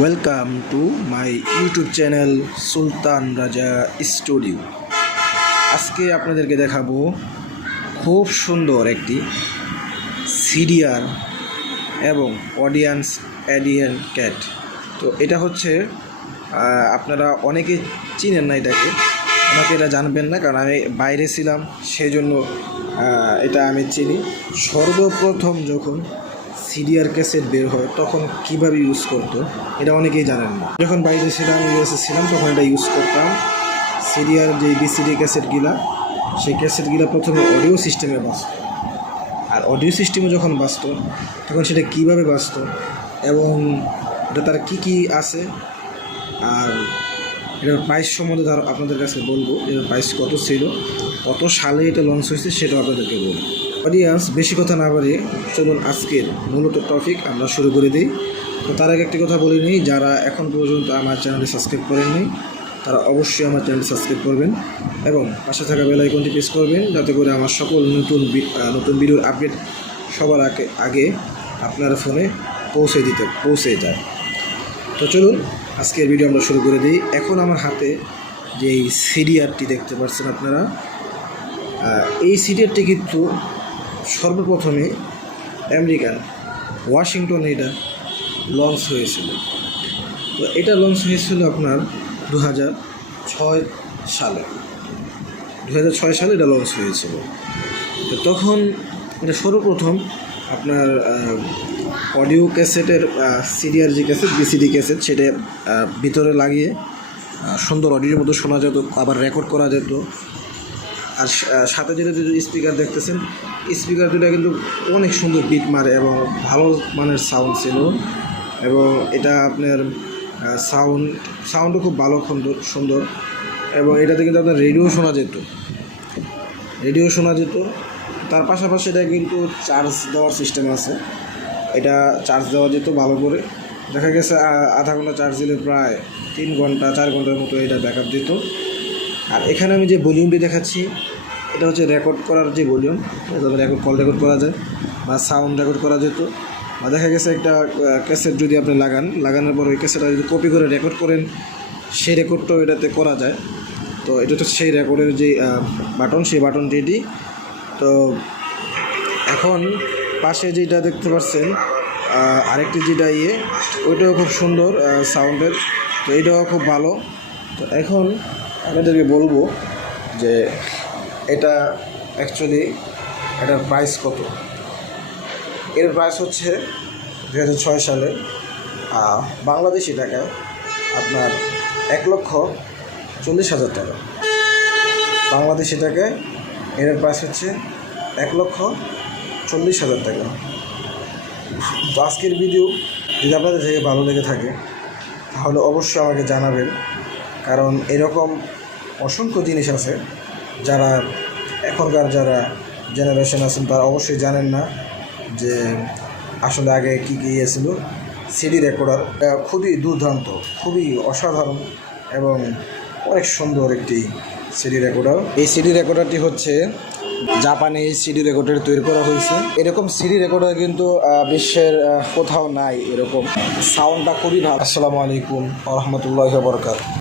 Welcome to my YouTube channel Sultan Raja studio. আজকে আপনাদেরকে দেখাবো খুব সুন্দর একটি সিডিআর এবং অডিয়েন্স অ্যাডিয়েন ক্যাট। তো এটা হচ্ছে আপনারা অনেকে চিনেন না এটাকে, আমাকে এটা জানবেন না, কারণ আমি বাইরে ছিলাম, সেই জন্য এটা আমি চিনি। সর্বপ্রথম যখন সিডিআর ক্যাসেট বের হয় তখন কিভাবে ইউজ করতো এটা অনেকেই জানেন না। যখন বাইরে ছিলাম, ইউএসএ ছিলাম, তখন এটা ইউজ করতাম। সিডিআর যে বিসিডি ক্যাসেটগুলা, সেই ক্যাসেটগুলা প্রথমে অডিও সিস্টেমে বাজত, আর অডিও সিস্টেমে যখন বাজত তখন সেটা কীভাবে বাজত এবং এটা তার কী আছে, আর এটার প্রাইস সম্বন্ধে আপনাদের কাছে বলবো। এটার প্রাইস কত ছিল, কত সালে এটা লঞ্চ হয়েছে সেটাও আপনাদেরকে বলবো। অডিয়েন্স, বেশি কথা না বাড়িয়ে চলুন আজকের মূলত টপিক আমরা শুরু করে দিই। তো তার আগে একটি কথা বলে নিই, যারা এখন পর্যন্ত আমার চ্যানেলটি সাবস্ক্রাইব করেননি তারা অবশ্যই আমার চ্যানেলটি সাবস্ক্রাইব করবেন এবং পাশে থাকা বেল আইকনটি প্রেস করবেন, যাতে করে আমার সকল নতুন ভিডিওর আপডেট সবার আগে আপনার ফোনে পৌঁছে যায়। তো চলুন আজকের ভিডিও আমরা শুরু করে দিই। এখন আমার হাতে যে এই সিডিআরটি দেখতে পাচ্ছেন আপনারা, এই সিডিআরটি কিন্তু সর্বপ্রথমে আমেরিকান ওয়াশিংটনে এটা লঞ্চ হয়েছিল। তো এটা লঞ্চ হয়েছিল আপনার 2006 সালে। 2006 সালে এটা লঞ্চ হয়েছিল। তো তখন এটা সর্বপ্রথম আপনার অডিও ক্যাসেটের সিডিআর যে ক্যাসেট, বিসিডি ক্যাসেট, সেটা ভিতরে লাগিয়ে সুন্দর অডিওর মতো শোনা যেত, আবার রেকর্ড করা যেত। আর সাথে যেটা স্পিকার দেখতেছেন, স্পিকার দুটা কিন্তু অনেক সুন্দর বিট মারে এবং ভালো মানের সাউন্ড ছিল, এবং এটা আপনার সাউন্ডও খুব ভালো সুন্দর, এবং এটাতে কিন্তু আপনার রেডিও শোনা যেত। তার পাশাপাশি এটা কিন্তু চার্জ দেওয়ার সিস্টেম আছে, এটা চার্জ দেওয়া যেত ভালো করে। দেখা গেছে আধা ঘন্টা চার্জ দিলে প্রায় 3 ঘন্টা 4 ঘন্টার মতো এটা ব্যাকআপ দিত। আর এখানে আমি যে ভলিউমটি দেখাচ্ছি, এটা হচ্ছে রেকর্ড করার যে ভলিউম, কল রেকর্ড করা যায় বা সাউন্ড রেকর্ড করা যেত। বা দেখা গেছে একটা ক্যাসেট যদি আপনি লাগানোর পর ওই ক্যাসেটটা যদি কপি করে রেকর্ড করেন, সেই রেকর্ডটাও এটাতে করা যায়। তো এটা তো সেই রেকর্ডের যে বাটন, সেই বাটনটি এটি। তো এখন পাশে যেটা দেখতে পাচ্ছেন আরেকটি যেটা ওইটাও খুব সুন্দর সাউন্ডের, তো এইটাও খুব ভালো। তো এখন আপনাদেরকে বলবো যে এটা অ্যাকচুয়ালি এটার প্রাইস কত। এর প্রাইস হচ্ছে 2006 সালে বাংলাদেশি টাকায় আপনার 1,40,000 টাকা। বাংলাদেশি টাকায় এর প্রাইস হচ্ছে 1,40,000 টাকা। তো আজকের ভিডিও যদি আপনাদের থেকে ভালো লেগে থাকে তাহলে অবশ্যই আমাকে জানাবেন, কারণ এরকম অসংখ্য জিনিস আছে যারা এখনকার যারা জেনারেশন আছেন তারা অবশ্যই জানেন না যে আসলে আগে কী ছিল। সিডি রেকর্ডার খুবই দুর্দান্ত, খুবই অসাধারণ এবং অনেক সুন্দর একটি সিডি রেকর্ডার। এই সিডি রেকর্ডারটি হচ্ছে জাপানে এই সিডি রেকর্ডার তৈরি করা হয়েছে। এরকম সিডি রেকর্ডার কিন্তু বিশ্বের কোথাও নাই, এরকম সাউন্ডটা খুবই ভালো। আসসালামু আলাইকুম ওয়া রাহমাতুল্লাহি ওয়া বারাকাতুহু।